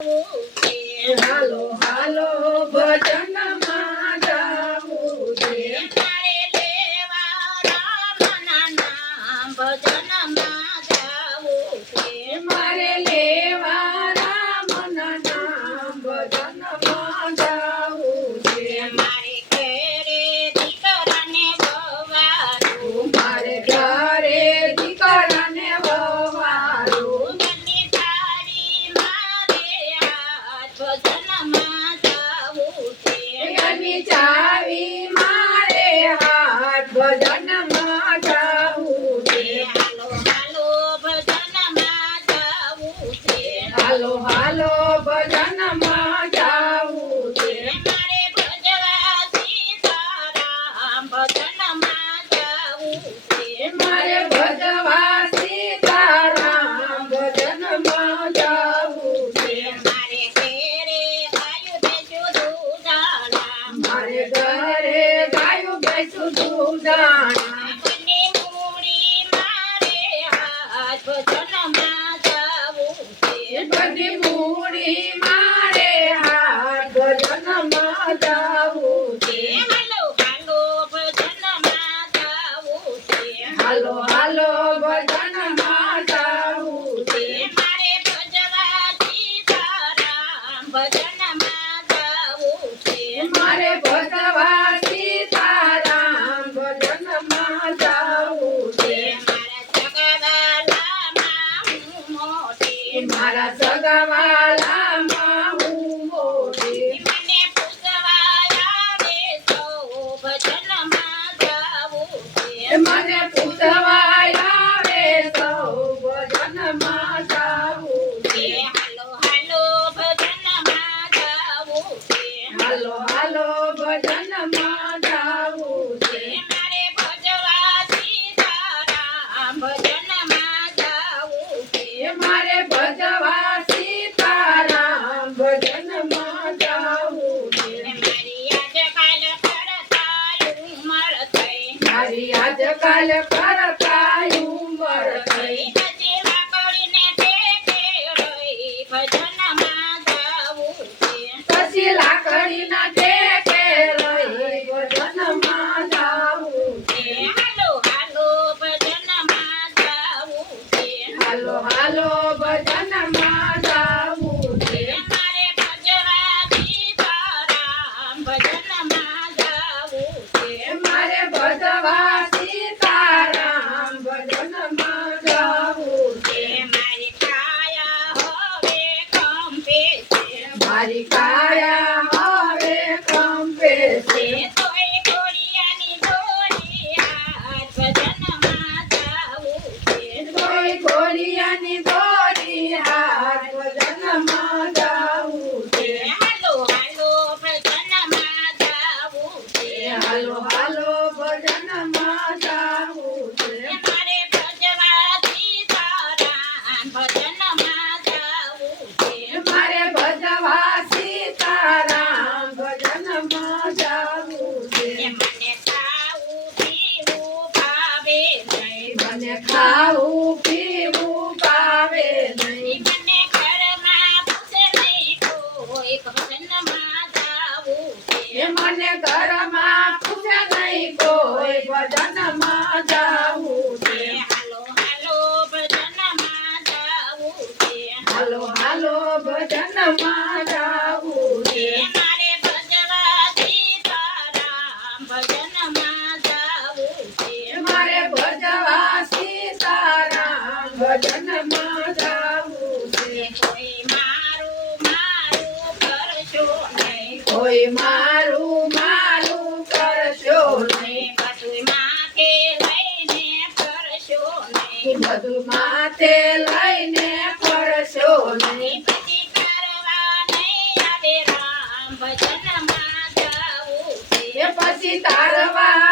હાલો હાલો ભજનમાં જાવું છે મારે લેવા રામના નામ ભજનમાં જાવું છે મારે લેવા રામના નામ ભજનમાં જાવું છે મારે ઘરે દીકરાને વવારું મારે ઘરે દીકરાને વવારું ઘરની થાળી મારે હાથ ભજનમાં જાવું છે ઘરની ચાવી મારે હાથ ભજનમાં જાવું છે હાલો હાલો ભજનમાં જાવું છે હાલો હાલો ભજનમાં જાવું છે મારે ભજવા સીતારામ ભજનમાં જાવું છે મારે ભજવા સીતારામ ભજનમાં જાવું છે મારે ઘરે ગાયું બેસ્યું દૂધાણા મારે ઘરે ગાયું બેસું દૂધાણા બંને મૂડી મારે હાથ ભજનમાં જાવું છે બધી મૂડી મારે હાથ ભજનમાં જાવું છે હાલો હાલો ભજનમાં જાવું છે હાલો હાલો ભજનમાં જાવું છે મારે ભજવા સીતારામ ભજનમાં જાવું છે મારે ભજવા સીતારામ ભજનમાં જાવું છે મારા સગાવાલામાં હું મારા સગાવાલામાં હું મોટી મોટી મને પૂજવા આવે સૌ ભજનમાં જાવું છે મને પૂજવા આવે સૌ ભજનમાં જાવું છે હાલો હાલો ભજનમાં જાવું છે હાલો હાલો ભજનમાં જાવું છે મારે ભજવા સીતારામ ભજનમાં જાવું છે મારે ભજવા સીતારામ ભજનમાં જાવું છે મારી આજકાલ કરતા ઉમર થઈ મારી આજકાલ કરતા ઉંમર થઈ પછી લાકડીને ટેકે રહી ભજનમાં જાવું છે પછી લાકડીના ટેકે રહી ભજનમાં જાવું છે હાલો હાલો ભજનમાં જાવું છે હાલો હાલો ભજનમાં જાવું છે મારે ભજવા સીતારામ ભજનમાં જાવું છે મારે ભજવા સીતારામ ભજનમાં જાવું છે મારી કાયા હવે કંપે છે મારી કાયા હવે કંપે છે તોય ઘોડિયાની ઘોડી હાથ ભજનમાં જાવું છે કોઈ ઘોડિયાની ઘોડી હાથ ભજનમાં જાવું છે હાલો હાલો ભજનમાં જાવું છે હાલો હાલો ભજનમાં જાવું છે મારે ભજવા સીતારામ ભજનમાં જાવું છે મારે ભજવા સીતારામ ભજનમાં જાવું છે મને ખાવું પીવું ભાવે નહીં મને ખાવું પીવું ભાવે નહીં મને ઘરમાં પૂછે નહીં કોઈ ભજનમાં જાવું છે મને ઘરમાં પૂછે નહીં કોઈ ભજનમાં જાવું છે હાલો હાલો ભજનમાં જાવું છે હાલો હાલો ભજનમાં જાવું છે મારે ભજવા સીતારામ ભજનમાં જાવું છે મારે ભજવા સીતારામ ભજનમાં જાવું છે કોઈ મારું મારું કરશો નહીં કોઈ મારું મારું કરશો નહીં બધું માથે લઈને ફરશો નહીં બધું માથે લઈને ફરશો નહીં પછી કરવા નહીં આવે રામ ભજનમાં જાવું છે એ પછી તારવા